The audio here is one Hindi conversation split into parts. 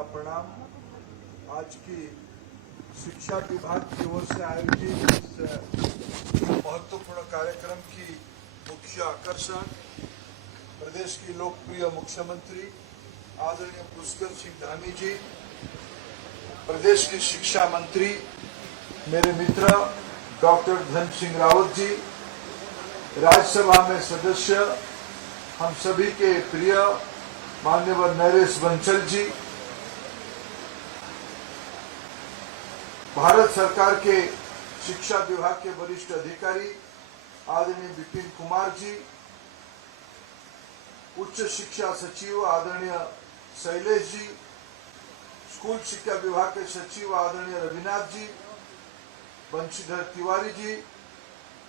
का प्रणाम। आज की शिक्षा विभाग की ओर से आयोजित इस महत्वपूर्ण कार्यक्रम की मुख्य आकर्षण प्रदेश की लोकप्रिय मुख्यमंत्री आदरणीय पुष्कर सिंह धामी जी, प्रदेश की शिक्षा मंत्री मेरे मित्र डॉक्टर धन सिंह रावत जी, राज्यसभा में सदस्य हम सभी के प्रिय माननीय नरेश बंसल जी, भारत सरकार के शिक्षा विभाग के वरिष्ठ अधिकारी आदरणीय विपिन कुमार जी, उच्च शिक्षा सचिव आदरणीय शैलेश जी, स्कूल शिक्षा विभाग के सचिव आदरणीय रविनाथ जी, बंशीधर तिवारी जी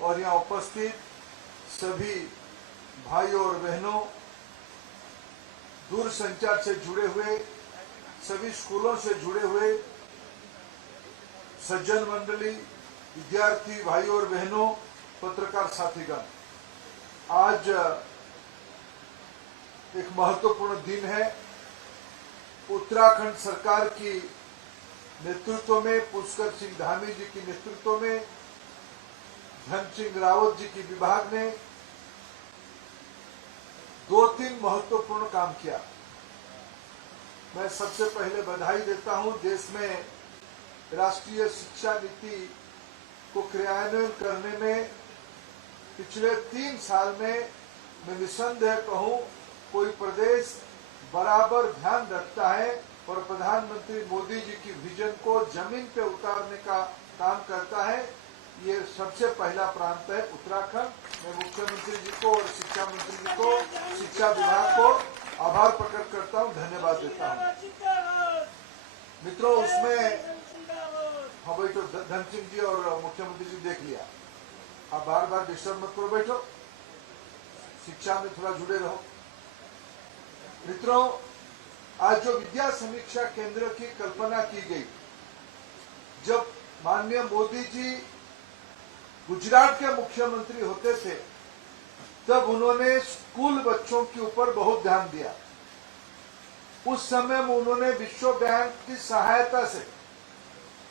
और यहाँ उपस्थित सभी भाइयों और बहनों, दूरसंचार से जुड़े हुए सभी स्कूलों से जुड़े हुए सज्जन मंडली, विद्यार्थी भाइयों और बहनों, पत्रकार साथीगण, आज एक महत्वपूर्ण दिन है। उत्तराखंड सरकार की नेतृत्व में, पुष्कर सिंह धामी जी की नेतृत्व में, धन सिंह रावत जी की विभाग ने 2-3 महत्वपूर्ण काम किया। मैं सबसे पहले बधाई देता हूं। देश में राष्ट्रीय शिक्षा नीति को क्रियान्वयन करने में पिछले 3 साल में मैं निसंदेह कहूं कोई प्रदेश बराबर ध्यान रखता है और प्रधानमंत्री मोदी जी की विजन को जमीन पे उतारने का काम करता है। ये सबसे पहला प्रांत है उत्तराखंड। मैं मुख्यमंत्री जी को और शिक्षा मंत्री जी को, शिक्षा विभाग को आभार प्रकट करता हूं, धन्यवाद देता हूं। मित्रों, उसमें हाँ बैठो, धन सिंह जी और मुख्यमंत्री जी देख लिया। आप बार बार डिस्टर्ब मत करो, बैठो, शिक्षा में थोड़ा जुड़े रहो। मित्रों, आज जो विद्या समीक्षा केंद्र की कल्पना की गई, जब माननीय मोदी जी गुजरात के मुख्यमंत्री होते थे, तब उन्होंने स्कूल बच्चों के ऊपर बहुत ध्यान दिया। उस समय में उन्होंने विश्व बैंक की सहायता से,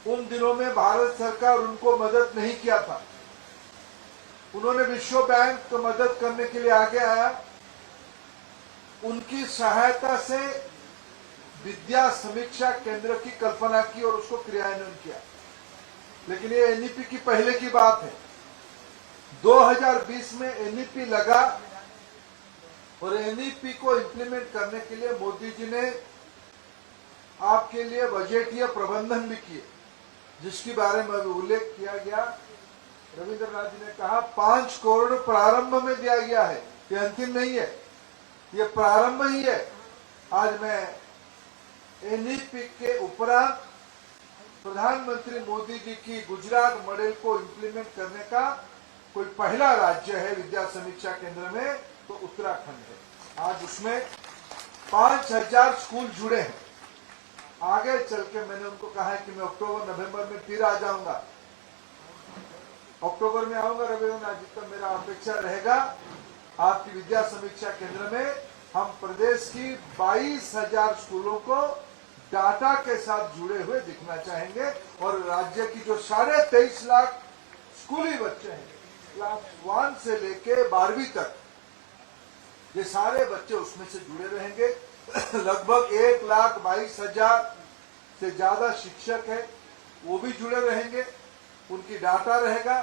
उन दिनों में भारत सरकार उनको मदद नहीं किया था, उन्होंने विश्व बैंक को मदद करने के लिए आगे आया। उनकी सहायता से विद्या समीक्षा केंद्र की कल्पना की और उसको क्रियान्वयन किया। लेकिन ये एनईपी की पहले की बात है। 2020 में एनईपी लगा और एनईपी को इंप्लीमेंट करने के लिए मोदी जी ने आपके लिए बजटीय प्रबंधन भी किए, जिसके बारे में अभी उल्लेख किया गया। रविंद्रनाथ जी ने कहा 5 करोड़ प्रारंभ में दिया गया है, ये अंतिम नहीं है, ये प्रारंभ ही है। आज मैं एनईपी के उपरांत प्रधानमंत्री मोदी जी की गुजरात मॉडल को इंप्लीमेंट करने का कोई पहला राज्य है विद्या समीक्षा केंद्र में, तो उत्तराखंड है। आज उसमें 5000 स्कूल जुड़े हैं। आगे चल के मैंने उनको कहा है कि मैं अक्टूबर-नवंबर में फिर आ जाऊंगा। अक्टूबर में आऊंगा रविंद्रनाथ जी, तो मेरा अपेक्षा रहेगा आपकी विद्या समीक्षा केंद्र में हम प्रदेश की 22,000 स्कूलों को डाटा के साथ जुड़े हुए दिखना चाहेंगे और राज्य की जो 23.5 लाख स्कूली बच्चे हैं, क्लास 1 से लेके 12वीं तक, ये सारे बच्चे उसमें से जुड़े रहेंगे। लगभग 1,22,000 से ज्यादा शिक्षक है, वो भी जुड़े रहेंगे, उनकी डाटा रहेगा।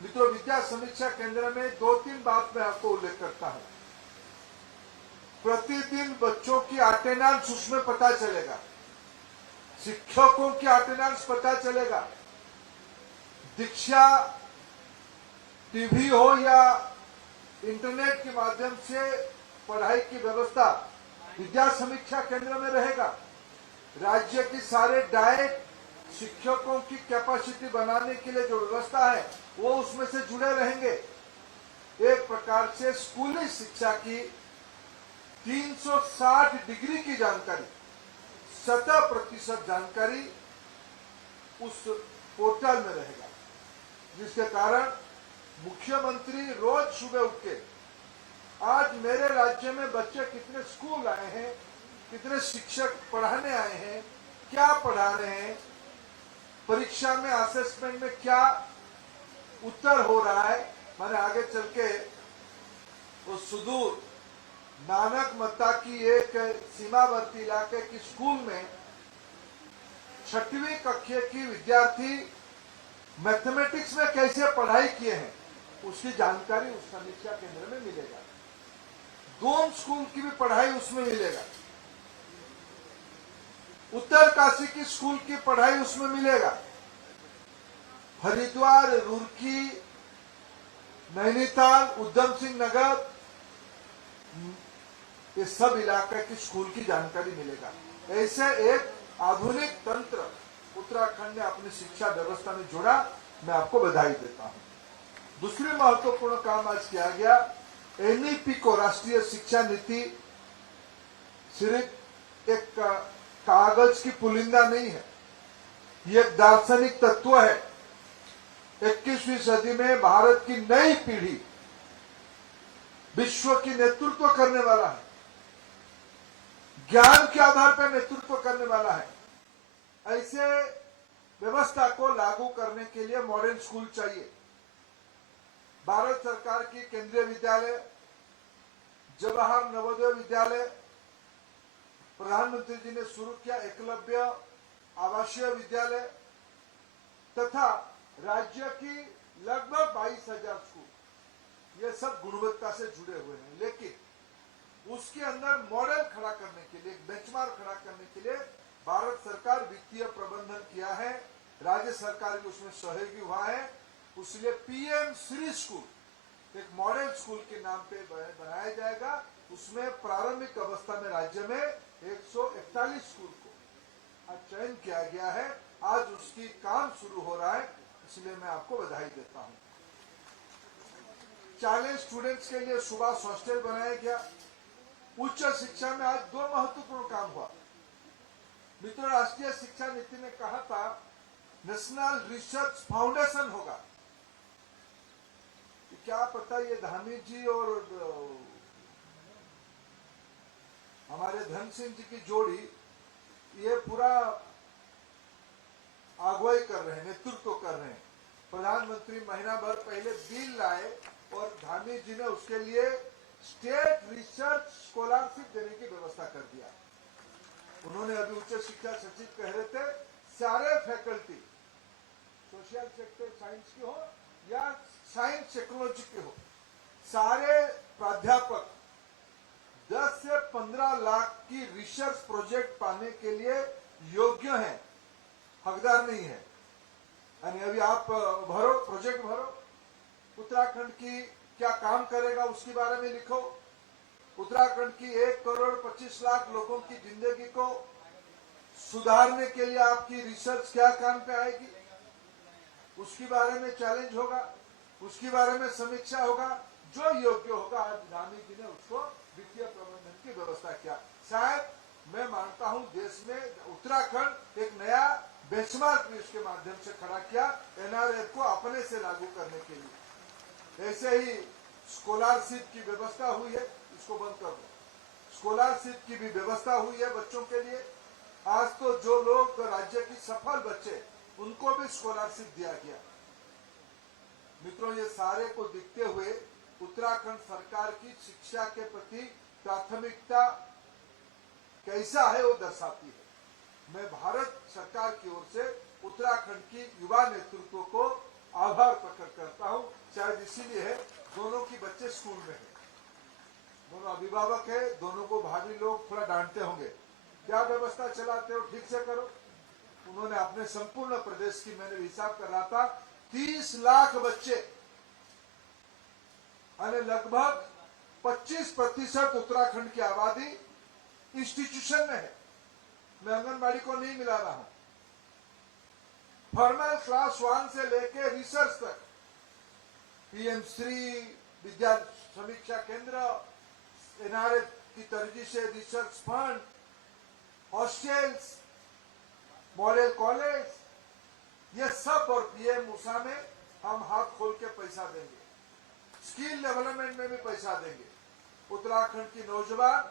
मित्रों, विद्या समीक्षा केंद्र में 2-3 बात मैं आपको उल्लेख करता हूं। प्रतिदिन बच्चों की अटेंडेंस उसमें पता चलेगा, शिक्षकों की अटेंडेंस पता चलेगा। दीक्षा टीवी हो या इंटरनेट के माध्यम से पढ़ाई की व्यवस्था विद्या समीक्षा केंद्र में रहेगा। राज्य की सारे डाइट, शिक्षकों की कैपेसिटी बनाने के लिए जो व्यवस्था है वो उसमें से जुड़े रहेंगे। एक प्रकार से स्कूली शिक्षा की 360 डिग्री की जानकारी, 100% जानकारी उस पोर्टल में रहेगा, जिसके कारण मुख्यमंत्री रोज सुबह उठ के आज मेरे राज्य में बच्चे कितने स्कूल आए हैं, कितने शिक्षक पढ़ाने आए हैं, क्या पढ़ा रहे हैं, परीक्षा में असेसमेंट में क्या उत्तर हो रहा है। मैंने आगे चल के उस सुदूर नानक मत्ता की एक सीमावर्ती इलाके की स्कूल में 6वीं कक्षा की विद्यार्थी मैथमेटिक्स में कैसे पढ़ाई किए हैं उसकी जानकारी उस समीक्षा केंद्र में मिलेगा। दोन स्कूल की भी पढ़ाई उसमें मिलेगा। उत्तर काशी की स्कूल की पढ़ाई उसमें मिलेगा। हरिद्वार, रुड़की, नैनीताल, उधम सिंह नगर, ये सब इलाके की स्कूल की जानकारी मिलेगा। ऐसे एक आधुनिक तंत्र उत्तराखंड ने अपनी शिक्षा व्यवस्था में जोड़ा। मैं आपको बधाई देता हूं। दूसरी महत्वपूर्ण काम आज किया गया, एनईपी को, राष्ट्रीय शिक्षा नीति सिर्फ एक कागज की पुलिंदा नहीं है, ये एक दार्शनिक तत्व है। 21वीं सदी में भारत की नई पीढ़ी विश्व की नेतृत्व करने वाला है, ज्ञान के आधार पर नेतृत्व करने वाला है। ऐसे व्यवस्था को लागू करने के लिए मॉडर्न स्कूल चाहिए। भारत सरकार की केंद्रीय विद्यालय, जवाहर नवोदय विद्यालय, प्रधानमंत्री जी ने शुरू किया एकलव्य आवासीय विद्यालय तथा राज्य की लगभग 22,000 स्कूल, ये सब गुणवत्ता से जुड़े हुए हैं। लेकिन उसके अंदर मॉडल खड़ा करने के लिए, बेंचमार्क खड़ा करने के लिए भारत सरकार वित्तीय प्रबंधन किया है, राज्य सरकार भी उसमें सहयोगी हुआ है। इसलिए पीएम श्री स्कूल एक मॉडल स्कूल के नाम पे बनाया जाएगा। उसमें प्रारंभिक अवस्था में राज्य में 141 स्कूल को आज चयन किया गया है। आज उसकी काम शुरू हो रहा है, इसलिए मैं आपको बधाई देता हूं। 40 स्टूडेंट्स के लिए सुभाष हॉस्टल बनाया गया। उच्च शिक्षा में आज दो महत्वपूर्ण काम हुआ। मित्रों, राष्ट्रीय शिक्षा नीति ने कहा था नेशनल रिसर्च फाउंडेशन होगा। क्या पता ये धामी जी और हमारे धन सिंह जी की जोड़ी ये पूरा अगुवाई कर रहे हैं, नेतृत्व कर रहे हैं। प्रधानमंत्री महीना भर पहले बिल लाए और धामी जी ने उसके लिए स्टेट रिसर्च स्कॉलरशिप देने की व्यवस्था कर दिया। उन्होंने अभी उच्च शिक्षा सचिव कह रहे थे, सारे फैकल्टी सोशल सेक्टर साइंस की हो या साइंस टेक्नोलॉजी के हो, सारे प्राध्यापक 10 से 15 लाख की रिसर्च प्रोजेक्ट पाने के लिए योग्य हैं, हकदार नहीं है। यानी अभी आप भरो, प्रोजेक्ट भरो, उत्तराखंड की क्या काम करेगा उसके बारे में लिखो, उत्तराखंड की 1,25,00,000 लोगों की जिंदगी को सुधारने के लिए आपकी रिसर्च क्या काम पे आएगी, उसके बारे में चैलेंज होगा, उसके बारे में समीक्षा होगा। जो योग्य होगा, आज धामी जी ने उसको वित्तीय प्रबंधन की व्यवस्था किया। शायद मैं मानता हूं देश में उत्तराखंड एक नया बेंचमार्क के माध्यम से खड़ा किया एनआरएफ को अपने से लागू करने के लिए। ऐसे ही स्कॉलरशिप की व्यवस्था हुई है, इसको बंद कर दो। स्कॉलरशिप की भी व्यवस्था हुई है बच्चों के लिए। आज तो जो लोग राज्य की सफल बच्चे, उनको भी स्कॉलरशिप दिया गया। मित्रों, ये सारे को देखते हुए उत्तराखंड सरकार की शिक्षा के प्रति प्राथमिकता कैसा है वो दर्शाती है। मैं भारत सरकार की ओर से उत्तराखंड की युवा नेतृत्व को आभार प्रकट करता हूं। शायद इसीलिए है दोनों की बच्चे स्कूल में है, दोनों अभिभावक है, दोनों को भाभी लोग थोड़ा डांटते होंगे, क्या व्यवस्था चलाते हो, ठीक से करो। उन्होंने अपने संपूर्ण प्रदेश की, मैंने हिसाब कर रहा था, 30 लाख बच्चे यानी लगभग 25% उत्तराखंड की आबादी इंस्टीट्यूशन में है। मैं आंगनबाड़ी को नहीं मिला रहा हूं। फॉर्मल क्लास 1 से लेके रिसर्च तक पीएम श्री, विद्या समीक्षा केंद्र, एनआरएफ की तरजीह से research fund, hostels, model college, ये सब और पीएम उषा में हम हाथ खोल के पैसा देंगे। स्किल डेवलपमेंट में भी पैसा देंगे। उत्तराखंड की नौजवान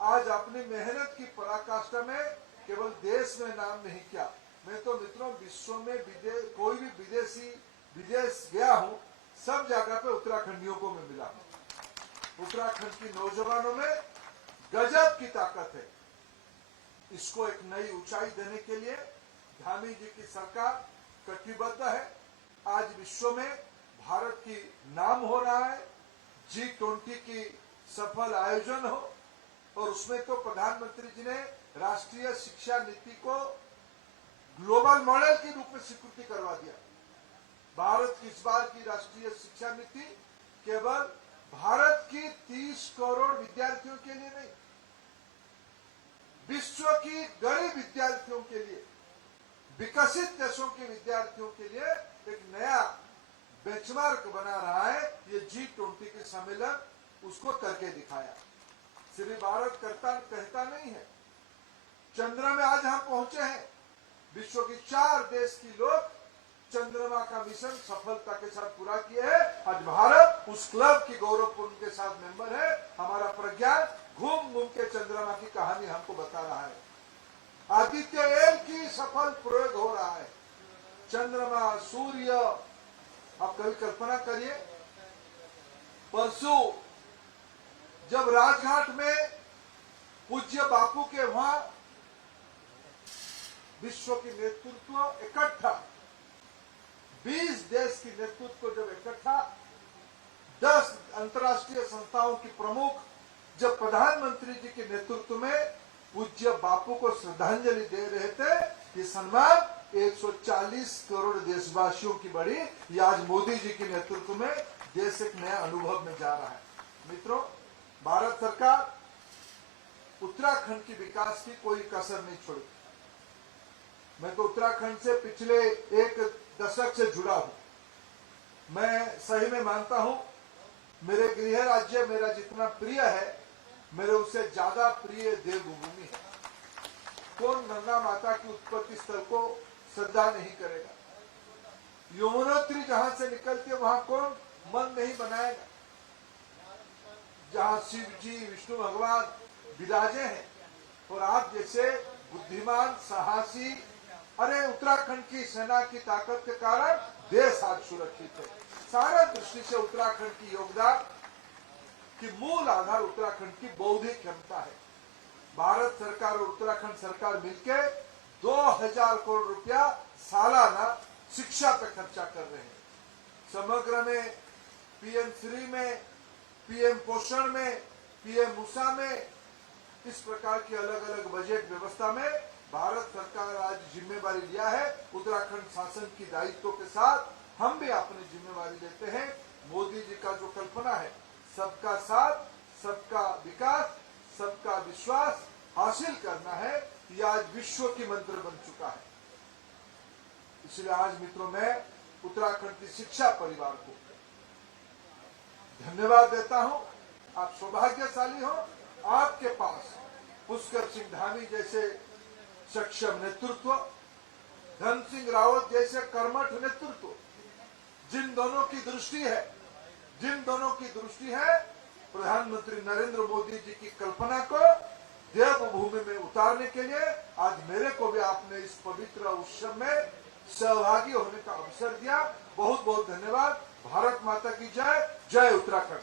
आज अपनी मेहनत की पराकाष्ठा में केवल देश में नाम नहीं किया, मैं तो मित्रों विश्व में कोई भी विदेश गया हूं, सब जगह पे उत्तराखंडियों को मैं मिला हूं। उत्तराखंड की नौजवानों में गजब की ताकत है। इसको एक नई ऊंचाई देने के लिए धामी जी की सरकार कटिबद्ध है। आज विश्व में भारत की नाम हो रहा है, G20 की सफल आयोजन हो, और उसमें तो प्रधानमंत्री जी ने राष्ट्रीय शिक्षा नीति को ग्लोबल मॉडल के रूप में स्वीकृति करवा दिया। भारत की इस बार की राष्ट्रीय शिक्षा नीति केवल भारत की 30 करोड़ विद्यार्थियों के लिए नहीं, विश्व की गरीब विद्यार्थियों के लिए, विकसित देशों के विद्यार्थियों के लिए एक नया बेंचमार्क बना रहा है। ये G20 के सम्मेलन उसको करके दिखाया। सिर्फ भारत कहता नहीं है। चंद्रमा में आज हम पहुंचे हैं। विश्व की 4 देश की लोग चंद्रमा का मिशन सफलता के साथ पूरा किए हैं। आज भारत उस क्लब की गौरवपूर्ण के साथ मेंबर है। हमारा प्रज्ञान घूम घूम के चंद्रमा की कहानी हमको बता रहा है। आदित्य एल की सफल प्रयोग हो रहा है। चंद्रमा, सूर्य, आप कभी कल्पना करिए, परसों जब राजघाट में पूज्य बापू के वहां विश्व की नेतृत्व इकट्ठा, 20 देश की नेतृत्व जब इकट्ठा, 10 अंतर्राष्ट्रीय संस्थाओं की प्रमुख जब प्रधानमंत्री जी के नेतृत्व में पूज्य बापू को श्रद्धांजलि दे रहे थे, ये सम्मान 140 करोड़ देशवासियों की बढ़ी। ये आज मोदी जी के नेतृत्व में देश एक नया अनुभव में जा रहा है। मित्रों, भारत सरकार उत्तराखंड की विकास की कोई कसर नहीं छोड़ी। मैं तो उत्तराखंड से पिछले 1 दशक से जुड़ा हूं। मैं सही में मानता हूं, मेरे गृह राज्य मेरा जितना प्रिय है, मेरे उससे ज्यादा प्रिय देवभूमि है। कौन गंगा माता की उत्पत्ति स्थल को श्रद्धा नहीं करेगा? यमुनोत्री जहां से निकलती है वहां कौन मन नहीं बनाएगा? जहां शिव जी, विष्णु भगवान विराजे हैं, और आप जैसे बुद्धिमान, साहसी, अरे उत्तराखंड की सेना की ताकत के कारण देश आज सुरक्षित है। सारा दृष्टि से उत्तराखंड की योगदान की मूल आधार उत्तराखंड की बौद्धिक क्षमता है। भारत सरकार और उत्तराखंड सरकार मिलकर 2000 करोड़ रुपया सालाना शिक्षा पे खर्चा कर रहे हैं। समग्र में, PM श्री में, PM पोषण में, PM उषा में, इस प्रकार की अलग अलग बजट व्यवस्था में भारत सरकार आज जिम्मेवारी लिया है। उत्तराखंड शासन की दायित्व के साथ हम भी अपनी जिम्मेवारी लेते हैं। मोदी जी का जो कल्पना है, सबका साथ, सबका विकास, सबका विश्वास हासिल करना है, यह आज विश्व की मंत्र बन चुका है। इसलिए आज मित्रों, मैं उत्तराखंड की शिक्षा परिवार को धन्यवाद देता हूं। आप सौभाग्यशाली हो, आपके पास पुष्कर सिंह धामी जैसे सक्षम नेतृत्व, धन सिंह रावत जैसे कर्मठ नेतृत्व, जिन दोनों की दृष्टि है प्रधानमंत्री नरेंद्र मोदी जी की कल्पना को देवभूमि में उतारने के लिए, आज मेरे को भी आपने इस पवित्र उत्सव में सहभागी होने का अवसर दिया। बहुत बहुत धन्यवाद। भारत माता की जय। जय उत्तराखंड।